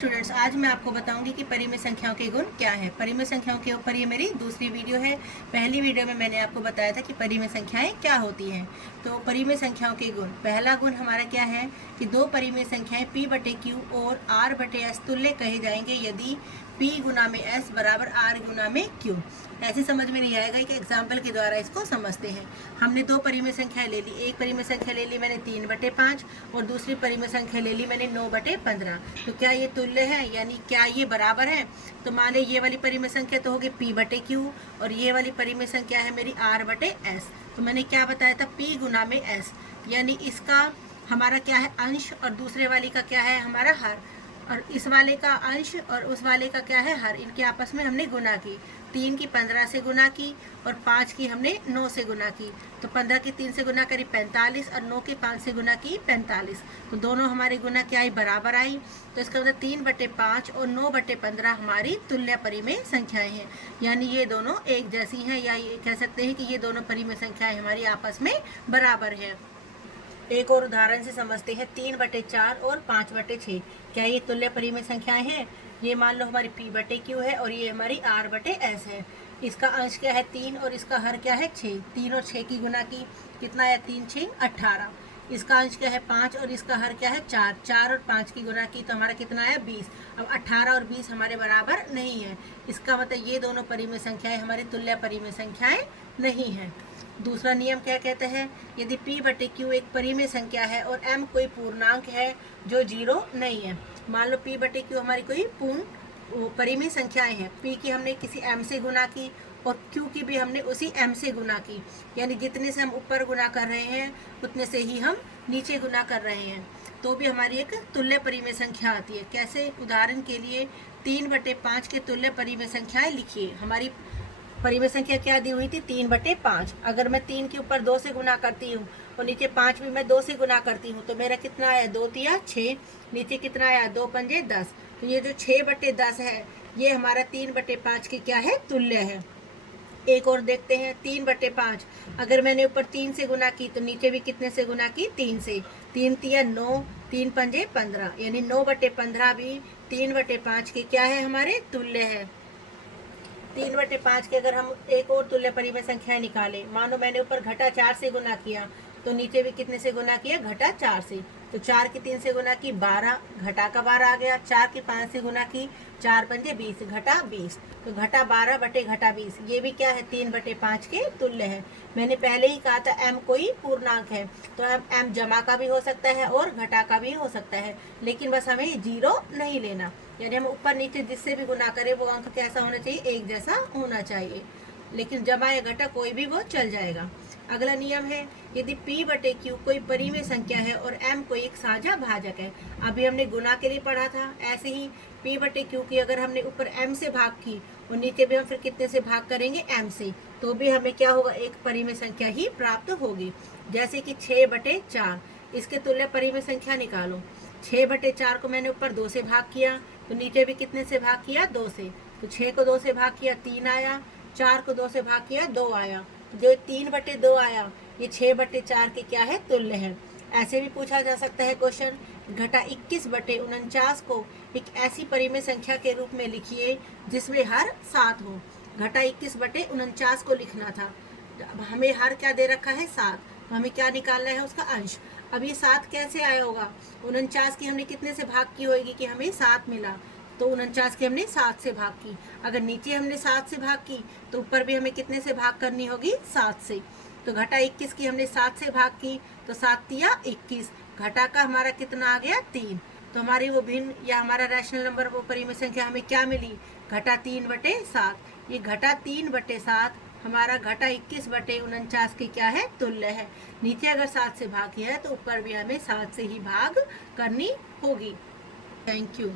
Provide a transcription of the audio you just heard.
Students, आज मैं आपको बताऊंगी कि परिमेय संख्याओं के गुण क्या है। परिमेय संख्याओं के ऊपर ये मेरी दूसरी वीडियो है। पहली वीडियो में मैंने आपको बताया था कि परिमेय संख्याएं क्या होती हैं। तो परिमेय संख्याओं के गुण, पहला गुण हमारा क्या है कि दो परिमेय संख्याएं p/q और r/s तुल्य कहे जाएंगे यदि p गुना में s बराबर r गुना में q। ऐसे समझ में नहीं आएगा कि एग्जाम्पल के द्वारा इसको समझते हैं। हमने दो परिमेय संख्याएं ले ली, एक परिमेय संख्या ले ली मैंने 3/5 और दूसरी परिमेय संख्या ले ली मैंने 9/15। तो क्या ये तुल्य है, यानी क्या ये बराबर है? तो मान ली ये वाली परिमेय संख्या तो होगी p/q और ये वाली परिमेय संख्या है मेरी r/s। तो मैंने क्या बताया था, p गुना में s, यानी इसका हमारा क्या है अंश और दूसरे वाली का क्या है हमारा हर, और इस वाले का अंश और उस वाले का क्या है हर। इनके आपस में हमने गुना की, 3 की 15 से गुना की और 5 की हमने 9 से गुना की। तो 15 की 3 से गुना करी 45 और 9 की 5 से गुना की 45। तो दोनों हमारी गुना क्या आई, बराबर आई। तो इसका मतलब 3/5 और 9/15 हमारी तुल्य परिमेय संख्याएं हैं, यानी ये दोनों एक जैसी हैं, या ये कह सकते हैं कि ये दोनों परिमेय संख्याएं हमारी आपस में बराबर है। एक और उदाहरण से समझते हैं, 3/4 और 5/6 क्या ये तुल्य परिमेय संख्याएं हैं? ये मान लो हमारी p/q है और ये हमारी r/s है। इसका अंश क्या है 3 और इसका हर क्या है 6। 3 और 6 की गुना की कितना आया, 3 6 18। इसका अंश क्या है 5 और इसका हर क्या है 4। 4 और 5 की गुना की तो हमारा कितना आया 20। अब 18 और 20 हमारे बराबर नहीं है, इसका मतलब ये दोनों परिमेय संख्याएं हमारी तुल्य परिमेय संख्याएं नहीं है। दूसरा नियम क्या कहते हैं, यदि p/q एक परिमेय संख्या है और m कोई पूर्णांक है जो 0 नहीं है। मान लो p/q हमारी कोई पूर्ण परिमेय संख्याएं हैं, p की हमने किसी m से गुना की और q की भी हमने उसी m से गुना की, यानी जितने से हम ऊपर गुना कर रहे हैं उतने से ही हम नीचे गुना कर रहे हैं, तो भी हमारी एक तुल्य परिमेय संख्या आती है। कैसे? उदाहरण के लिए 3/5 के तुल्य परिमेय संख्याएं लिखिए। हमारी परिमेय संख्या क्या दी हुई थी, 3/5। अगर मैं 3 के ऊपर 2 से गुना करती हूँ और नीचे 5 भी मैं 2 से गुना करती हूँ तो मेरा कितना आया, 2 तिया 6, नीचे कितना आया 2 पंजे 10। तो ये जो 6/10 है ये हमारा 3/5 की क्या है, तुल्य है। एक और देखते हैं, 3/5 अगर मैंने ऊपर 3 से गुना की तो नीचे भी कितने से गुना की, 3 से। 3 तिया 9, 3 पंजे 15, यानी 9/15 भी 3/5 की क्या है, हमारे तुल्य है। 3/5 के अगर हम एक और तुल्य परिमेय संख्या निकालें, मानो मैंने ऊपर घटा 4 से गुना किया तो नीचे भी कितने से गुना किया, घटा 4 से। तो 4 की 3 से गुना की 12, घटा का 12 आ गया। 4 की 5 से गुना की 4 पंजे 20, घटा 20। तो घटा 12/20, ये भी क्या है, 3/5 के तुल्य है। मैंने पहले ही कहा था m कोई पूर्णांक है, तो m जमा का भी हो सकता है और घटा का भी हो सकता है, लेकिन बस हमें 0 नहीं लेना, यानी हम ऊपर नीचे जिससे भी गुना करें वो अंक कैसा होना चाहिए, एक जैसा होना चाहिए, लेकिन जमा या घटा कोई भी वो चल जाएगा। अगला नियम है, यदि p/q कोई परिमेय संख्या है और m कोई एक साझा भाजक है। अभी हमने गुना के लिए पढ़ा था, ऐसे ही p/q की अगर हमने ऊपर m से भाग की और नीचे भी हम फिर कितने से भाग करेंगे, m से, तो भी हमें क्या होगा, एक परिमेय संख्या ही प्राप्त होगी। जैसे कि 6/4, इसके तुल्य परिमेय संख्या निकालो। 6/4 को मैंने ऊपर 2 से भाग किया तो नीचे भी कितने से भाग किया, 2 से। तो 6 को 2 से भाग किया 3 आया, 4 को 2 से भाग किया 2 आया। जो 3/2 आया ये 6/4 के क्या है, तुल्य है। ऐसे भी पूछा जा सकता है क्वेश्चन, घटा 21/49 को एक ऐसी परिमेय संख्या के रूप में लिखिए जिसमें हर 7 हो। घटा 21/49 को लिखना था, अब हमें हर क्या दे रखा है, 7, तो हमें क्या निकालना है, उसका अंश। अब ये 7 कैसे आया होगा, 49 की हमने कितने से भाग की होगी कि हमें 7 मिला, तो 49 की हमने 7 से भाग की। अगर नीचे हमने 7 से भाग की तो ऊपर भी हमें कितने से भाग करनी होगी, 7 से। तो घटा 21 की हमने 7 से भाग की तो 7 तिया 21, घटा का हमारा कितना आ गया, 3। तो हमारी वो भिन्न या हमारा रैशनल नंबर वो परिमेय संख्या हमें क्या मिली, घटा 3/7। ये घटा 3/7 हमारा घटा 21/49 की क्या है, तुल्य है। नीचे अगर 7 से भाग किया है तो ऊपर भी हमें 7 से ही भाग करनी होगी। Thank you.